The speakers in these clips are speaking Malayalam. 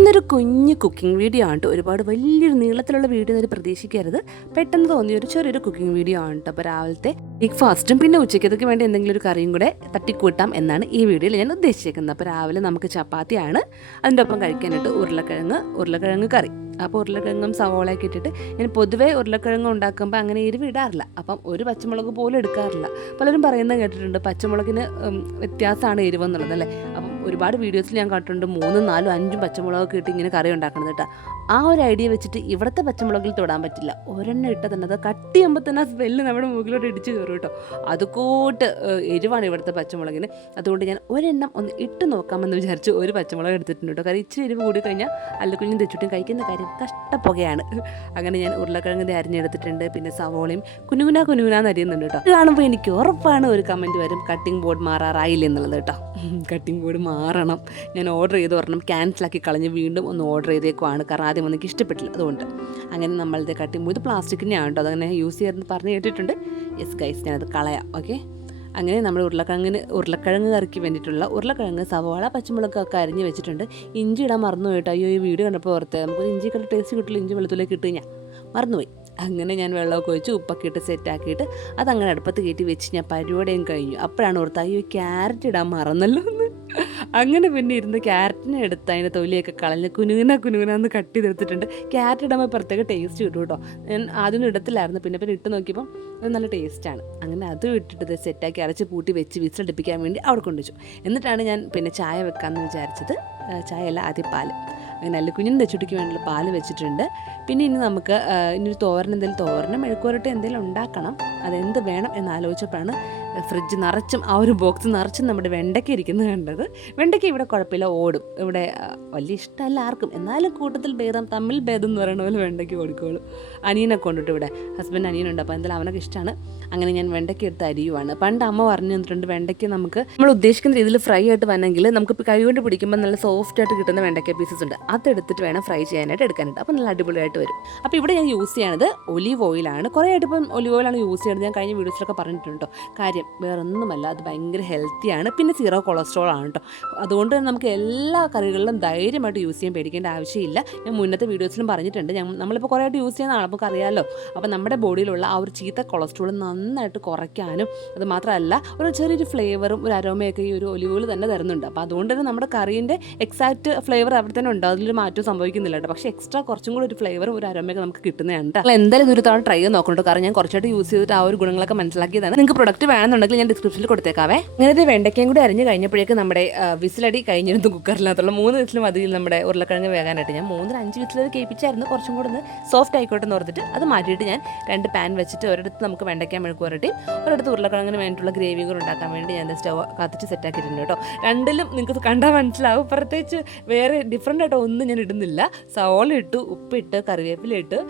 ഇന്നൊരു കുഞ്ഞ് കുക്കിംഗ് വീഡിയോ ആണ് കേട്ടോ. ഒരുപാട് വലിയൊരു നീളത്തിലുള്ള വീഡിയോ എന്ന് പ്രതീക്ഷിക്കരുത്. പെട്ടെന്ന് തോന്നിയ ഒരു ചെറിയൊരു കുക്കിംഗ് വീഡിയോ ആണ് കേട്ടോ. അപ്പോൾ രാവിലത്തെ ബ്രേക്ക്ഫാസ്റ്റും പിന്നെ ഉച്ചയ്ക്കതൊക്കെ വേണ്ടി എന്തെങ്കിലും ഒരു കറിയും കൂടെ തട്ടിക്കൂട്ടാം എന്നാണ് ഈ വീഡിയോയിൽ ഞാൻ ഉദ്ദേശിക്കുന്നത്. അപ്പോൾ രാവിലെ നമുക്ക് ചപ്പാത്തിയാണ്, അതിൻ്റെ ഒപ്പം കഴിക്കാനായിട്ട് ഉരുളക്കിഴങ്ങ് കറി. അപ്പോൾ ഉരുളക്കിഴങ്ങും സവോളയൊക്കെ ഇട്ടിട്ട് ഞാൻ പൊതുവേ ഉരുളക്കിഴങ്ങ് ഉണ്ടാക്കുമ്പോൾ അങ്ങനെ എരിവ് ഇടാറില്ല. അപ്പം ഒരു പച്ചമുളക് പോലും എടുക്കാറില്ല. പലരും പറയുന്നത് കേട്ടിട്ടുണ്ട് പച്ചമുളകിന് വ്യത്യാസമാണ് എരിവെന്നുള്ളത് അല്ലേ. അപ്പം ഒരുപാട് വീഡിയോസിൽ ഞാൻ കണ്ടിട്ടുണ്ട് 3, 4, 5 പച്ചമുളകൊക്കെ ഇട്ട് ഇങ്ങനെ കറി ഉണ്ടാക്കുന്നത് കേട്ടോ. ആ ഒരു ഐഡിയ വെച്ചിട്ട് ഇവിടുത്തെ പച്ചമുളകിൽ തൊടാൻ പറ്റില്ല. ഒരെണ്ണം ഇട്ടാൽ തന്നെ അത് കട്ട് ചെയ്യുമ്പോൾ തന്നെ ആ സ്മെല്ല് നമ്മുടെ മുകളിലോട്ട് ഇടിച്ച് കയറും കേട്ടോ. അതുകൂട്ട് എരിവാണ് ഇവിടുത്തെ പച്ചമുളകിന്. അതുകൊണ്ട് ഞാൻ ഒരെണ്ണം ഒന്ന് ഇട്ട് നോക്കാമെന്ന് വിചാരിച്ച് ഒരു പച്ചമുളക് എടുത്തിട്ടുണ്ട് കേട്ടോ. കാരണം ഇച്ചിരി എരിവ് കൂടി കഴിഞ്ഞാൽ അല്ലക്കുഞ്ഞും തെച്ചുട്ടും കഴിക്കുന്ന കാര്യം കഷ്ടപ്പുകയാണ്. അങ്ങനെ ഞാൻ ഉരുളക്കിഴങ്ങിൻ്റെ അരിഞ്ഞെടുത്തിട്ടുണ്ട്. പിന്നെ സവോളയും കുനുകുനാന്ന് അരിയുന്നുണ്ട് കേട്ടോ. ഇത് കാണുമ്പോൾ എനിക്ക് ഉറപ്പാണ് ഒരു കമൻറ്റ് വരും, കട്ടിംഗ് ബോർഡ് മാറാറായില്ല എന്നുള്ളത് കേട്ടോ. കട്ടിംഗ് ബോർഡ് മാറണം. ഞാൻ ഓർഡർ ചെയ്ത് ഒരെണ്ണം ക്യാൻസലാക്കി കളഞ്ഞ് വീണ്ടും ഒന്ന് ഓർഡർ ചെയ്തേക്കുവാണ്. കാരണം ആദ്യം എനിക്ക് ഇഷ്ടപ്പെട്ടില്ല. അതുകൊണ്ട് അങ്ങനെ നമ്മളുടെ കട്ടിംഗ് ബോർഡ് പ്ലാസ്റ്റിക്കിനെയാണ് കേട്ടോ. അതങ്ങനെ യൂസ് ചെയ്യാമെന്ന് പറഞ്ഞ് കേട്ടിട്ടുണ്ട്. യെസ് ഗൈസ്, ഞാനത് കളയാം. ഓക്കെ, അങ്ങനെ നമ്മൾ ഉരുളക്കിഴങ്ങ് കറിക്ക് വേണ്ടിയിട്ടുള്ള ഉരുളക്കിഴങ്ങ്, സവാള, പച്ചമുളകൊക്കെ അരിഞ്ഞ് വെച്ചിട്ടുണ്ട്. ഇഞ്ചി ഇടാൻ മറന്നു പോയിട്ടോ. അയ്യോ, ഈ വീഡിയോ കണ്ടപ്പോൾ ഓർത്ത് നമുക്കൊരു ഇഞ്ചിക്കുള്ള ടേസ്റ്റ് കിട്ടില്ല, ഇഞ്ചി വെളുത്തുള്ളിലേക്ക് ഇട്ട് കഴിഞ്ഞാൽ മറന്നുപോയി. അങ്ങനെ ഞാൻ വെള്ളമൊക്കെ ഒഴിച്ച് ഉപ്പൊക്കെ ഇട്ട് സെറ്റാക്കിയിട്ട് അതങ്ങനെ അടുപ്പത്ത് കയറ്റി വെച്ച് ഞാൻ പരിപാടിയും കഴിഞ്ഞു. അപ്പോഴാണ് ഓർത്ത് അയ്യോ ക്യാരറ്റ് ഇടാൻ മറന്നല്ലോ എന്ന്. അങ്ങനെ പിന്നെ ഇരുന്ന് ക്യാരറ്റിനെ എടുത്ത് അതിൻ്റെ തൊലിയൊക്കെ കളഞ്ഞ് കുനുകുനാന്ന് കട്ട് ചെയ്തെടുത്തിട്ടുണ്ട്. ക്യാരറ്റ് ഇടുമ്പോൾ പ്രത്യേക ടേസ്റ്റ് കിട്ടും കേട്ടോ. ഞാൻ ആദ്യം ഇടത്തില്ലായിരുന്നു, പിന്നെ ഇട്ട് നോക്കിയപ്പോൾ അത് നല്ല ടേസ്റ്റാണ്. അങ്ങനെ അതും ഇട്ടിട്ട് സെറ്റാക്കി അരച്ച് പൂട്ടി വെച്ച് വിസിലടിപ്പിക്കാൻ വേണ്ടി അവിടെ കൊണ്ടുവച്ചു. എന്നിട്ടാണ് ഞാൻ പിന്നെ ചായ വെക്കാമെന്ന് വിചാരിച്ചത്. ചായയല്ല, ആദ്യം പാല്. അങ്ങനെ നല്ല കുഞ്ഞിന് തെച്ചുട്ടിക്ക് വേണ്ടിയുള്ള പാല് വെച്ചിട്ടുണ്ട്. പിന്നെ ഇനി നമുക്ക് ഇനി തോരനും മെഴുക്കുവരട്ടി എന്തെങ്കിലും ഉണ്ടാക്കണം. അതെന്ത് വേണം എന്നാലോചിച്ചപ്പോഴാണ് ഫ്രിഡ്ജ് നിറച്ചും ആ ഒരു ബോക്സ് നിറച്ചും നമ്മുടെ വെണ്ടയ്ക്ക ഇരിക്കുന്നത് കണ്ടത്. വെണ്ടയ്ക്ക ഇവിടെ കുഴപ്പമില്ല, ഓടും. ഇവിടെ വലിയ ഇഷ്ടമല്ല ആർക്കും, എന്നാലും കൂട്ടത്തിൽ തമ്മിൽ ഭേദം എന്ന് പറയുന്ന പോലെ വെണ്ടയ്ക്ക ഓടിക്കോളും. അനിയനെ കൊണ്ടിട്ട് ഇവിടെ ഹസ്ബൻഡ് അനിയനുണ്ട്, അപ്പോൾ എന്തായാലും അവനൊക്കെ ഇഷ്ടമാണ്. അങ്ങനെ ഞാൻ വെണ്ടയ്ക്ക എടുത്ത് അരിയുവാണ്. പണ്ട് അമ്മ പറഞ്ഞു തന്നിട്ടുണ്ട് വെണ്ടയ്ക്ക നമുക്ക് നമ്മൾ ഉദ്ദേശിക്കുന്ന രീതിയിൽ ഫ്രൈ ആയിട്ട് വന്നെങ്കിൽ നമുക്ക് കൈ കൊണ്ട് പിടിക്കുമ്പോൾ നല്ല സോഫ്റ്റ് ആയിട്ട് കിട്ടുന്ന വെണ്ടയ്ക്ക പീസസ് ഉണ്ട്. അതെടുത്തിട്ട് വേണം ഫ്രൈ ചെയ്യാനായിട്ട് എടുക്കാനായിട്ട്. അപ്പോൾ നല്ല അടിപൊളിയായിട്ട് വരും. അപ്പോൾ ഇവിടെ ഞാൻ യൂസ് ചെയ്യണത് ഒലീവ് ഓയിലാണ്. കുറേ ആയിട്ട് ഇപ്പം ഒലീവ് ഓയിലാണ് യൂസ് ചെയ്യുന്നത്. ഞാൻ കഴിഞ്ഞ വീഡിയോസിലൊക്കെ പറഞ്ഞിട്ടുണ്ടോ. കാര്യം വേറൊന്നുമല്ല, അത് ഭയങ്കര ഹെൽത്തിയാണ്. പിന്നെ 0 കൊളസ്ട്രോൾ ആണ് കേട്ടോ. അതുകൊണ്ട് തന്നെ നമുക്ക് എല്ലാ കറികളിലും ധൈര്യമായിട്ട് യൂസ് ചെയ്യാൻ പേടിക്കേണ്ട ആവശ്യമില്ല. ഞാൻ മുന്നത്തെ വീഡിയോസിലും പറഞ്ഞിട്ടുണ്ട്. നമ്മളിപ്പോൾ കുറേ ആയിട്ട് യൂസ് ചെയ്യുന്നതാണ്, നമുക്ക് അറിയാമല്ലോ. അപ്പോൾ നമ്മുടെ ബോഡിയിലുള്ള ആ ഒരു ചീത്ത കൊളസ്ട്രോൾ നന്നായിട്ട് കുറയ്ക്കാനും അത് മാത്രമല്ല ഒരു ചെറിയൊരു ഫ്ലേവറും ഒരു അരോമയൊക്കെ ഈ ഒരു ഒലിവ് ഓയിൽ തന്നെ തരുന്നുണ്ട്. അപ്പോൾ അതുകൊണ്ട് തന്നെ നമ്മുടെ കറീൻ്റെ എക്സാക്റ്റ് ഫ്ലേവർ അവിടെ തന്നെ ഉണ്ട്, അതിലൊരു മാറ്റം സംഭവിക്കുന്നില്ല കേട്ടോ. പക്ഷേ എക്സ്ട്രാ കുറച്ചും കൂടി ഒരു ഫ്ലേവറും ഒരു അരോമയൊക്കെ നമുക്ക് കിട്ടുന്നതാണ്. നിങ്ങൾ എന്തായാലും ഒരു തവണ ട്രൈ ചെയ്ത് നോക്കണ്ടോ. കാരണം ഞാൻ കുറച്ചായിട്ട് യൂസ് ചെയ്തിട്ട് ആ ഒരു ഗുണങ്ങളൊക്കെ മനസ്സിലാക്കിയതാണ്. നിങ്ങൾക്ക് പ്രൊഡക്റ്റ് വേണമെന്നുണ്ടെങ്കിൽ ഞാൻ ഡിസ്ക്രിപ്ഷനിൽ കൊടുത്തേക്കാവേ. അങ്ങനത്തെ വെണ്ടയ്ക്കയും കൂടി അരിഞ്ഞ് കഴിഞ്ഞപ്പോഴേക്കും നമ്മുടെ വിസിലടി കഴിഞ്ഞിരുന്നു. കുക്കറിനകത്തുള്ള 3 വിസിലും അതിൽ നമ്മുടെ ഉരുളക്കിഴങ്ങ് വേകാനായിട്ട് ഞാൻ 3-5 വിസിലത് കേൾപ്പിച്ചായിരുന്നു. കുറച്ചും കൂടെ ഒന്ന് സോഫ്റ്റ് ആയിക്കോട്ടെ എന്ന് ഓർത്തിട്ട് അത് മാറ്റിയിട്ട് ഞാൻ 2 പാൻ വെച്ചിട്ട് ഒരിടത്ത് നമുക്ക് വെണ്ടയ്ക്ക മെഴുക്കുവരട്ടിയും ഒരിടത്ത് ഉരുളക്കിഴങ്ങിന് വേണ്ടിയിട്ടുള്ള ഗ്രേവിയും കൂടെ ഉണ്ടാക്കാൻ വേണ്ടി ഞാൻ സ്റ്റവ് കത്തിച്ച് സെറ്റാക്കിയിട്ടുണ്ട് കേട്ടോ. രണ്ടിലും നിങ്ങൾക്ക് കണ്ടാൽ മനസ്സിലാവും. പ്രത്യേകിച്ച് വേറെ ഡിഫറെൻ്റ് ആയിട്ട് ഒന്നും ഞാൻ ഇടുന്നില്ല. സവോള ഇട്ട്, ഉപ്പിട്ട്, കറിവേപ്പില ഇട്ട്,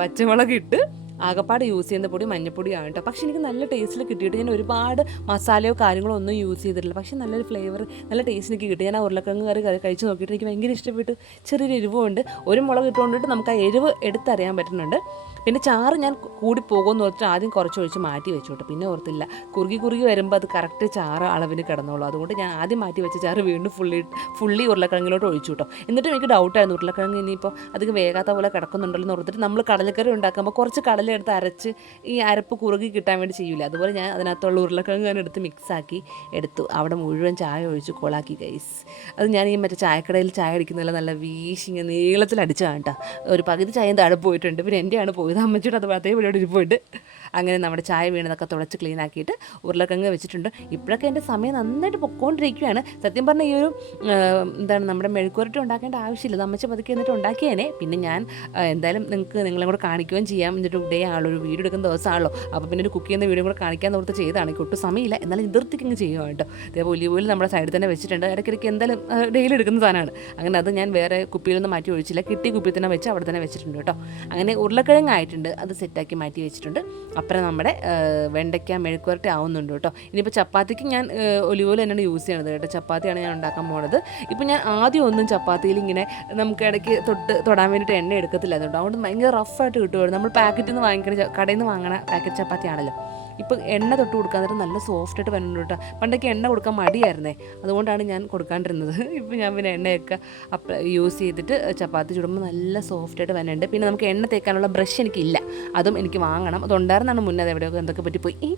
പച്ചമുളക് ഇട്ട്, ആകപ്പാട് യൂസ് ചെയ്യുന്ന പൊടി മഞ്ഞപ്പൊടിയാണ് കേട്ടോ. പക്ഷേ എനിക്ക് നല്ല ടേസ്റ്റിൽ കിട്ടിയിട്ട് ഞാൻ ഒരുപാട് മസാലയോ കാര്യങ്ങളോ ഒന്നും യൂസ് ചെയ്തിട്ടില്ല. പക്ഷേ നല്ലൊരു ഫ്ലേവർ, നല്ല ടേസ്റ്റ് എനിക്ക് കിട്ടി. ഞാൻ ആ ഉരുളക്കിഴങ്ങ് കറി കഴിച്ച് നോക്കിയിട്ട് എനിക്ക് ഭയങ്കര ഇഷ്ടപ്പെട്ടു. ചെറിയൊരു എരിവുണ്ട്. ഒരു മുളക് ഇട്ടുകൊണ്ടിട്ട് നമുക്ക് ആ എരിവ് എടുത്തറിയാൻ പറ്റുന്നുണ്ട്. പിന്നെ ചാറ് ഞാൻ കൂടി പോകുമെന്ന് ഓർത്തിട്ട് ആദ്യം കുറച്ച് ഒഴിച്ച് മാറ്റി വെച്ചു കേട്ടോ. പിന്നെ ഓർത്തില്ല, കുറുകി വരുമ്പോൾ അത് കറക്റ്റ് ചാറ് അളവിന് കിടന്നുള്ളൂ. അതുകൊണ്ട് ഞാൻ ആദ്യം മാറ്റി വെച്ച ചാറ് വീണ്ടും ഫുള്ളി ഉരുളക്കിഴങ്ങിലോട്ട് ഒഴിച്ചു കേട്ടോ. എന്നിട്ടും എനിക്ക് ഡൗട്ടായിരുന്നു ഉരുളക്കിഴങ്ങ് ഇനിയിപ്പോൾ അധികം വേഗാത്ത പോലെ കിടക്കുന്നുണ്ടല്ലോ എന്ന് ഓർത്തിട്ട് നമ്മൾ കടലക്കറി ഉണ്ടാക്കുമ്പോൾ കുറച്ച് കടലെടുത്ത് അരച്ച് ഈ അരപ്പ് കുറുകി കിട്ടാൻ വേണ്ടി ചെയ്യൂല, അതുപോലെ ഞാൻ അതിനകത്തുള്ള ഉരുളക്കിഴങ്ങ് ഞാൻ എടുത്ത് മിക്സാക്കി എടുത്തു. അവിടെ മുഴുവൻ ചായ ഒഴിച്ച് കോളാക്കി ഗൈസ്. അത് ഞാൻ ഈ മറ്റേ ചായക്കടയിൽ ചായ അടിക്കുന്നതല്ല, നല്ല വീശിങ്ങ നീളത്തിൽ അടിച്ചതാണ് കേട്ടോ. ഒരു പകുതി ചായയും താഴെ പോയിട്ടുണ്ട്. പിന്നെ എൻ്റെയാണ് പോയത്, അമ്മച്ചിട്ട് അത് അതേപോലെ ഇരിപ്പോയിട്ട്. അങ്ങനെ നമ്മുടെ ചായ വീണതൊക്കെ തുടച്ച് ക്ലീൻ ആക്കിയിട്ട് ഉരുളക്കിഴങ്ങ് വെച്ചിട്ടുണ്ട്. ഇപ്പോഴൊക്കെ എൻ്റെ സമയം നന്നായിട്ട് പൊക്കോണ്ടിരിക്കുകയാണ്. സത്യം പറഞ്ഞാൽ ഈ ഒരു നമ്മുടെ മെഴുക്കുവരട്ടി ഉണ്ടാക്കേണ്ട ആവശ്യമില്ല, അമ്മച്ച പതുക്കെ എന്നിട്ട് ഉണ്ടാക്കിയേനെ. പിന്നെ ഞാൻ എന്തായാലും നിങ്ങളെ കൂടെ കാണിക്കുകയും ചെയ്യാം. എന്നിട്ട് ഡേ ആണല്ലോ, ഒരു വീഡിയോ എടുക്കുന്ന ദിവസമാണല്ലോ. അപ്പോൾ പിന്നെ ഒരു കുക്ക് ചെയ്യുന്ന വീഡിയോ കൂടെ കാണിക്കാൻ ഓർത്ത് ചെയ്താണ്. എനിക്ക് ഒട്ടും സമയമില്ല, എന്നാലും ഇതിർത്തിക്കിങ്ങ് ചെയ്യുക കേട്ടോ. അതേപോലെ ഒലിവ് ഓയിൽ നമ്മുടെ സൈഡിൽ തന്നെ വെച്ചിട്ടുണ്ട്. ഇടയ്ക്കിടയ്ക്ക് എന്തായാലും ഡെയിലി എടുക്കുന്ന സാധനമാണ്. അങ്ങനെ അത് ഞാൻ വേറെ കുപ്പിയിലൊന്നും മാറ്റി ഒഴിച്ചില്ല, കിട്ടിയ കുപ്പിയിൽ തന്നെ വെച്ച് അവിടെ തന്നെ വെച്ചിട്ടുണ്ട് കേട്ടോ. അങ്ങനെ ഉരുളക്കിഴങ്ങ് ആയിട്ടുണ്ട്, അത് സെറ്റാക്കി മാറ്റി വെച്ചിട്ടുണ്ട്. അപ്പുറം നമ്മുടെ വെണ്ടയ്ക്ക മെഴുക്കുവരട്ടി ആവുന്നുണ്ട് കേട്ടോ. ഇനിയിപ്പോൾ ചപ്പാത്തിക്ക് ഞാൻ ഒലിവ് ഓയിൽ തന്നെയാണ് യൂസ് ചെയ്യണത് കേട്ടോ. ചപ്പാത്തിയാണ് ഞാൻ ഉണ്ടാക്കാൻ പോകുന്നത്. ഇപ്പോൾ ഞാൻ ആദ്യം ഒന്നും ചപ്പാത്തിയിൽ ഇങ്ങനെ നമുക്ക് ഇടയ്ക്ക് തൊടാൻ വേണ്ടിയിട്ട് എണ്ണ എടുക്കത്തില്ല കേട്ടോ. അതുകൊണ്ട് ഭയങ്കര റഫായിട്ട് കിട്ടുമായിരുന്നു. നമ്മൾ പാക്കറ്റിൽ നിന്ന് വാങ്ങിക്കുന്ന, കടയിൽ നിന്ന് വാങ്ങണ പാക്കറ്റ് ചപ്പാത്തി ആണല്ലോ. ഇപ്പോൾ എണ്ണ തൊട്ട് കൊടുക്കാൻ നേരം നല്ല സോഫ്റ്റായിട്ട് വരുന്നുണ്ട് കേട്ടോ. പണ്ടൊക്കെ എണ്ണ കൊടുക്കാൻ മടിയായിരുന്നേ, അതുകൊണ്ടാണ് ഞാൻ കൊടുക്കാണ്ടിരുന്നത്. ഇപ്പോൾ ഞാൻ പിന്നെ എണ്ണയൊക്കെ യൂസ് ചെയ്തിട്ട് ചപ്പാത്തി ചുടുമ്പോൾ നല്ല സോഫ്റ്റായിട്ട് വരുന്നുണ്ട്. പിന്നെ നമുക്ക് എണ്ണ തേക്കാനുള്ള ബ്രഷ് എനിക്കില്ല, അതും എനിക്ക് വാങ്ങണം. അതുണ്ടായിരുന്നാണ് മുന്നേ അത് എവിടെയൊക്കെ എന്തൊക്കെ പറ്റിപ്പോയി.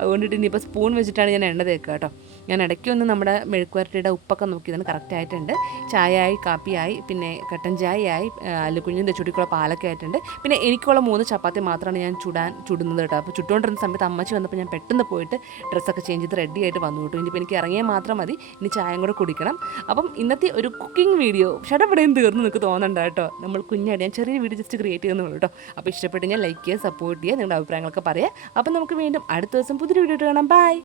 അതുകൊണ്ടിട്ട് ഇനിയിപ്പോൾ സ്പൂൺ വെച്ചിട്ടാണ് ഞാൻ എണ്ണ തേക്കുക കേട്ടോ. ഞാൻ ഇടയ്ക്ക് ഒന്ന് നമ്മുടെ മെഴുക്കുവരട്ടിയുടെ ഉപ്പൊക്കെ നോക്കിയതാണ്, കറക്റ്റ് ആയിട്ടുണ്ട്. ചായയായി, കാപ്പിയായി, പിന്നെ കട്ടൻ ചായയായി, അല്ലുകുഞ്ഞും ചുട്ടിക്കുള്ള പാലൊക്കെ ആയിട്ടുണ്ട്. പിന്നെ എനിക്കുള്ള 3 ചപ്പാത്തി മാത്രമാണ് ഞാൻ ചുടുന്നത് കേട്ടോ. അപ്പോൾ ചുട്ടുകൊണ്ടിരുന്ന സമയത്ത് അമ്മച്ചി വന്നപ്പോൾ ഞാൻ പെട്ടെന്ന് പോയിട്ട് ഡ്രസ്സൊക്കെ ചേഞ്ച് ചെയ്ത് റെഡി ആയിട്ട് വന്നു കേട്ടോ. ഇനിയിപ്പോൾ എനിക്ക് ഇറങ്ങിയാൽ മാത്രം മതി, ഇനി ചായയും കൂടെ കുടിക്കണം. അപ്പം ഇന്നത്തെ ഒരു കുക്കിംഗ് വീഡിയോ ഷടപടയും തീർന്നു നിങ്ങൾക്ക് തോന്നണ്ട കേട്ടോ. നമ്മൾ കുഞ്ഞായിട്ട് ഞാൻ ചെറിയ വീഡിയോ ജസ്റ്റ് ക്രിയേറ്റ് ചെയ്യുന്നുള്ളൂ കേട്ടോ. അപ്പോൾ ഇഷ്ടപ്പെട്ട് ഞാൻ ലൈക്ക് ചെയ്യുക, സപ്പോർട്ട് ചെയ്യുക, നിങ്ങളുടെ അഭിപ്രായങ്ങളൊക്കെ പറയാം. അപ്പം നമുക്ക് വീണ്ടും അടുത്ത ദിവസം പുതിയൊരു വീഡിയോ കാണാം. ബൈ.